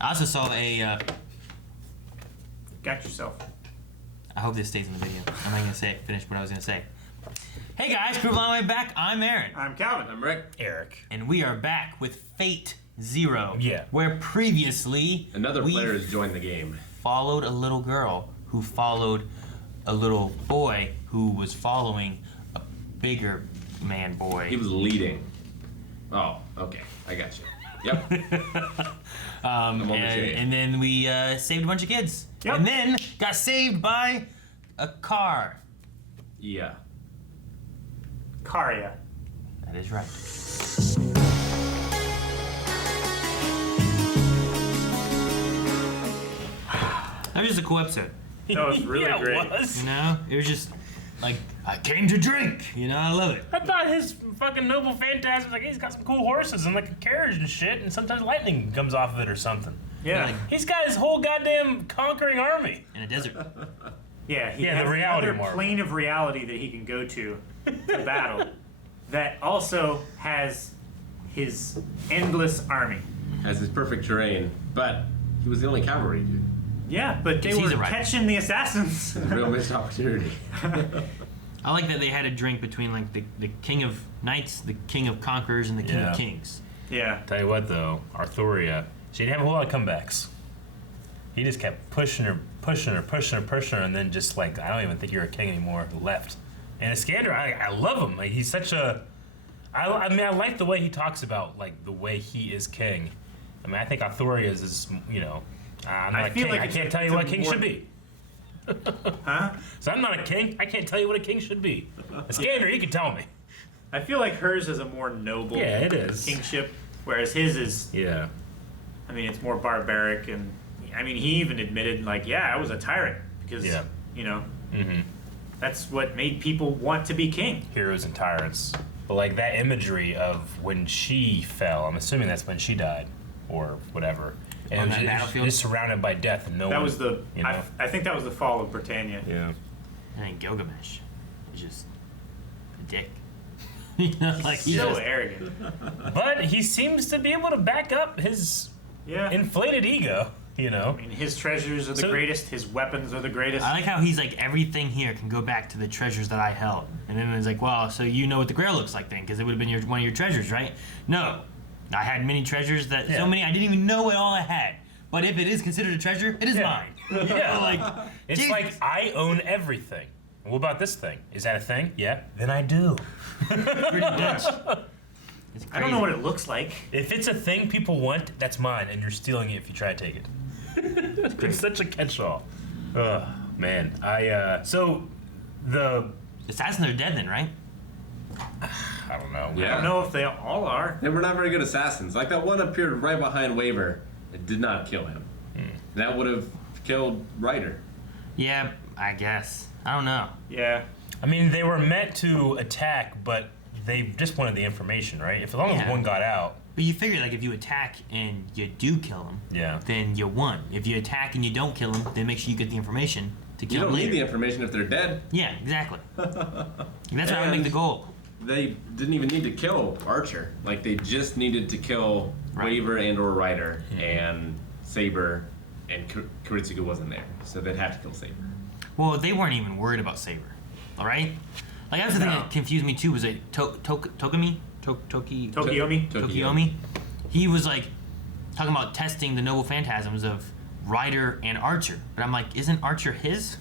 I also saw a. Got yourself. I hope this stays in the video. I'm not gonna finish what I was gonna say. Hey guys, Group Line Way back. I'm Aaron. I'm Calvin. I'm Rick. Eric. And we are back with Fate Zero. Yeah. Where previously Another player has joined the game. Followed a little girl who followed a little boy who was following a bigger man boy. He was leading. Oh, okay. I got you. Yep. And then we saved a bunch of kids. Yep. And then got saved by a car. Yeah. Karya. That is right. That was just a cool episode. That was really great. It was. You know? It was just like, I came to drink. You know, I love it. I thought his fucking noble phantasm, like, he's got some cool horses and like a carriage and shit, and sometimes lightning comes off of it or something. Yeah. Like, He's got his whole goddamn conquering army. in a desert. Yeah, he Yeah, has the reality another marvel. plane of reality that he can go to battle that also has his endless army. Has his perfect terrain, but he was the only cavalry dude. Yeah, but they He's were a writer. catching the assassins. A real missed opportunity. I like that they had a drink between like the king of knights, the king of conquerors, and the king Yeah. of kings. Yeah. Tell you what though, Arthuria, she didn't have a whole lot of comebacks. He just kept pushing her, and then just like, I don't even think you're a king anymore, left. And Iskander, I love him. Like, he's such a, I mean, I like the way he talks about like the way he is king. I mean, I think Arthuria's is, you know, I'm not I a feel king. like I it's can't a- tell you it's a what a king more- should be. Huh? So I'm not a king. I can't tell you what a king should be. Iskander, he can tell me. I feel like hers is a more noble Yeah, it is. kingship, whereas his is, Yeah. I mean, it's more barbaric. And I mean, he even admitted, like, yeah, I was a tyrant because, Yeah. you know, Mm-hmm. that's what made people want to be king. Heroes and tyrants. But like that imagery of when she fell, I'm assuming that's when she died, or whatever. And On that it was battlefield? just surrounded by death and no That one. was the, you know? I think that was the fall of Britannia. Yeah. And then Gilgamesh is just a dick. You know, like he's So just, arrogant. But he seems to be able to back up his Yeah. inflated ego. You know. I mean, his treasures are the So- greatest. His weapons are the greatest. I like how he's like, everything here can go back to the treasures that I held. And then it's like, well, so you know what the Grail looks like then, because it would have been one of your treasures, right? No. I had many treasures that, Yeah. so many, I didn't even know what all I had. But if it is considered a treasure, it is Yeah. mine. Yeah. Like, It's Jesus. like I own everything. What about this thing? Is that a thing? Yeah. Then I do. Pretty much. It's I don't know what it looks like. If it's a thing people want, that's mine, and you're stealing it if you try to take it. It's such a catch-all. Ugh, man. So the Assassins are dead then, right? I don't know. I don't know if they all are. They were not very good assassins. Like that one appeared right behind Waver. It did not kill him. That would have killed Ryder. Yeah, I guess. I don't know. Yeah. I mean, they were meant to attack, but they just wanted the information, right? If as long as Yeah. one got out, But you figure, like, if you attack and you do kill him, yeah. then you won. If you attack and you don't kill him, then make sure you get the information to kill You him don't need later. the information if they're dead. Yeah, exactly. That's what I would make the goal. They didn't even need to kill Archer. Like they just needed to kill Right. Waver and or Ryder and Saber, and Kuritsugu wasn't there, so they'd have to kill Saber. Well, they weren't even worried about Saber. All right? Like, that's the thing No. that confused me, too, was that Tokiomi? Tokiomi. He was, like, talking about testing the noble phantasms of Ryder and Archer. But I'm like, isn't Archer his?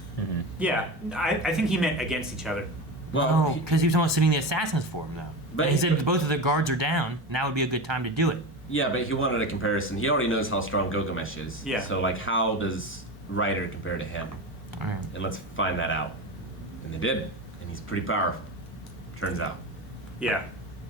Yeah. I think he meant against each other. Oh, because he was talking about sending the assassins for him, though. But And he said both of the guards are down. Now would be a good time to do it. Yeah, but he wanted a comparison. He already knows how strong Gilgamesh is. Yeah. So like, how does Ryder compare to him? All right. And let's find that out. And they did, and he's pretty powerful. Turns out. Yeah.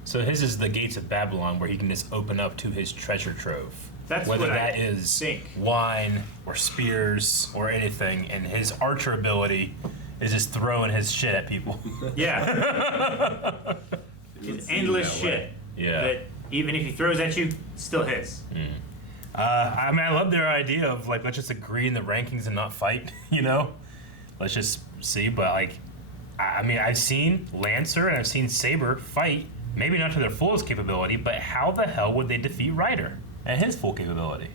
So his is the gates of Babylon, where he can just open up to his treasure trove. That's whether what that I is think. wine or spears or anything, and his archer ability is just throwing his shit at people. Yeah. It would It's seem endless that way. shit. Yeah. That even if he throws at you, still hits. I mean, I love their idea of like, let's just agree in the rankings and not fight. You know, let's just see. But like, I mean, I've seen Lancer and I've seen Saber fight, maybe not to their fullest capability, but how the hell would they defeat Ryder at his full capability?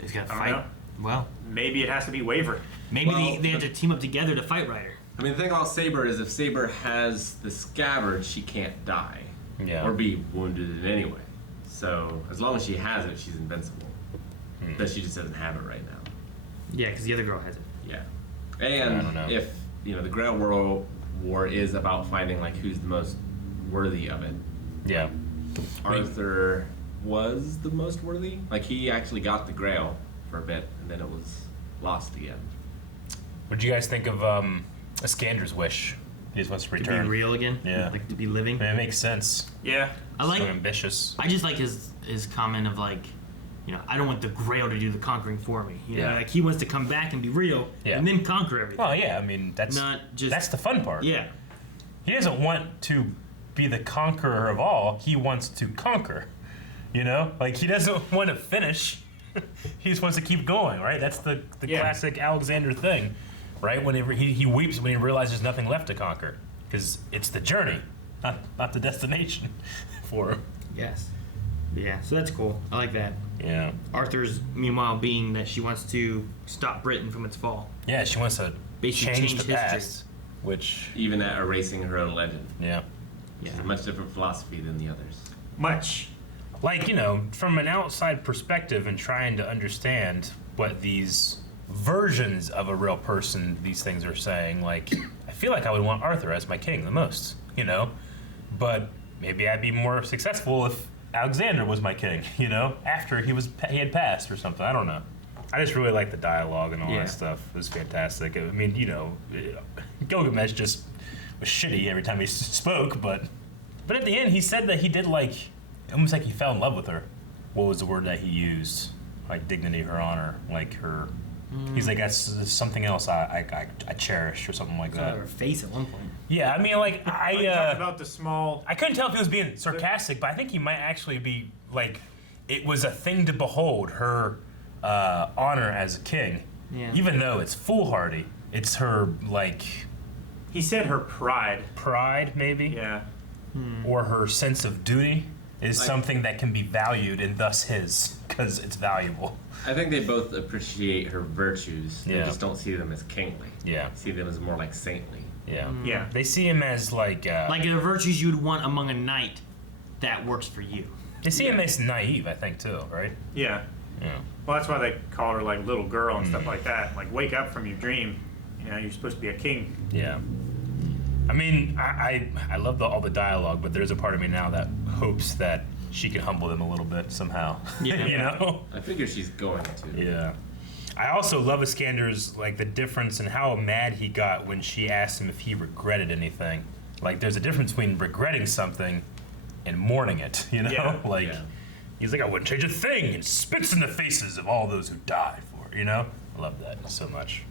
He's got to I don't fight. know. Well, Maybe it has to be Waver. maybe Well, they have to team up together to fight Ryder. I mean, the thing about Saber is if Saber has the scabbard, she can't die. Yeah. Or be wounded in any way. So, as long as she has it, she's invincible. But she just doesn't have it right now. Yeah, because the other girl has it. Yeah. I don't And know. if, the Grail World War is about finding, like, who's the most worthy of it. Yeah. Arthur was the most worthy. Like, he actually got the Grail for a bit, and then it was lost again. What do you guys think of Iskander's wish? He just wants to To return. be real again. Yeah. Like to be living. I mean, it makes sense. Yeah. I like. So ambitious. I just like his comment of like, I don't want the Grail to do the conquering for me. Yeah. Like he wants to come back and be real Yeah. and then conquer everything. Well, yeah. I mean, that's Not the fun part. Yeah. He doesn't want to be the conqueror of all. He wants to conquer. Like he doesn't want to finish. He just wants to keep going, right? That's the Yeah. classic Alexander thing, right? Whenever he weeps when he realizes there's nothing left to conquer, because it's the journey, not the destination, for him. Yes. Yeah. So that's cool. I like that. Yeah, Arthur's meanwhile being that she wants to stop Britain from its fall. yeah. She wants to Basically change change the history. past, which Even at erasing her own legend. yeah. It's a much different philosophy than the others. Much. Like, from an outside perspective and trying to understand what these versions of a real person these things are saying, like, I feel like I would want Arthur as my king the most, But maybe I'd be more successful if Alexander was my king, after he had passed or something. I don't know. I just really like the dialogue and all Yeah. that stuff. It was fantastic. I mean, Gilgamesh just was shitty every time he spoke, but at the end he said that he did almost like he fell in love with her. What was the word that he used? Like dignity, her honor, like her. He's like, that's something else I cherish or something like Saw that. her face at one point. Yeah, I mean, like Talking about the small. I couldn't tell if he was being sarcastic, but I think he might actually be like, it was a thing to behold her honor as a king, Yeah. even though it's foolhardy. It's her He said her pride. pride, maybe, Yeah. or her sense of duty is Like- something that can be valued, and thus his, because it's valuable. I think they both appreciate her virtues. They Yeah. just don't see them as kingly. Yeah, See them as more like saintly. yeah, Yeah. They see him as like Like the virtues you would want among a knight that works for you. they see him as naive, I think too, right? Yeah. Yeah. Well, that's why they call her like little girl and stuff like that. Like, wake up from your dream. You're supposed to be a king. Yeah. I mean, I love all the dialogue, but there's a part of me now that hopes that she can humble them a little bit somehow. Yeah. I figure she's going to. Yeah. I also love Iskander's, the difference in how mad he got when she asked him if he regretted anything. Like, there's a difference between regretting something and mourning it, Yeah. Yeah. He's like, I wouldn't change a thing, and spits in the faces of all those who died for it, I love that so much.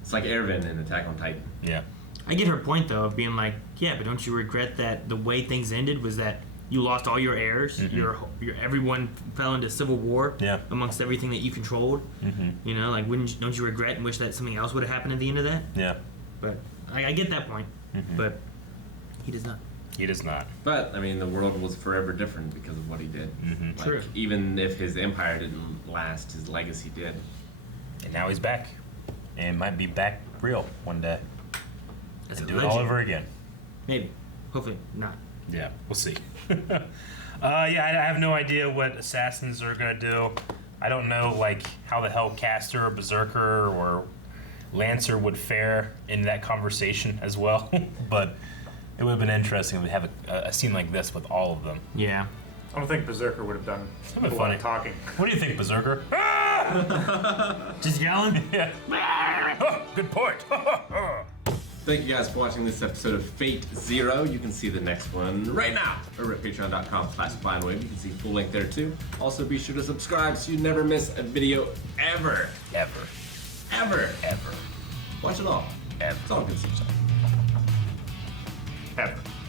It's like Erwin in Attack on Titan. Yeah. I get her point though of being like, yeah, but don't you regret that the way things ended was that you lost all your heirs, your everyone fell into civil war Yeah. amongst everything that you controlled. Don't you regret and wish that something else would have happened at the end of that? Yeah. But I get that point, but he does not. He does not. But, I mean, the world was forever different because of what he did. Like, True. even if his empire didn't last, his legacy did. And now he's back. And might be back real one day. That's And a do it legend. all over again. Maybe, hopefully not. Yeah, we'll see. I have no idea what assassins are gonna do. I don't know how the hell Caster or Berserker or Lancer would fare in that conversation as well. But it would have been interesting to have a scene like this with all of them. Yeah. I don't think Berserker would have done been a lot funny. of talking. What do you think, Berserker? Just yelling. Yeah. Oh, good point. Thank you guys for watching this episode of Fate Zero. You can see the next one right now over at patreon.com/blindwave. You can see full length there too. Also, be sure to subscribe so you never miss a video ever. Ever. Watch it all. Ever. It's all good stuff. Ever.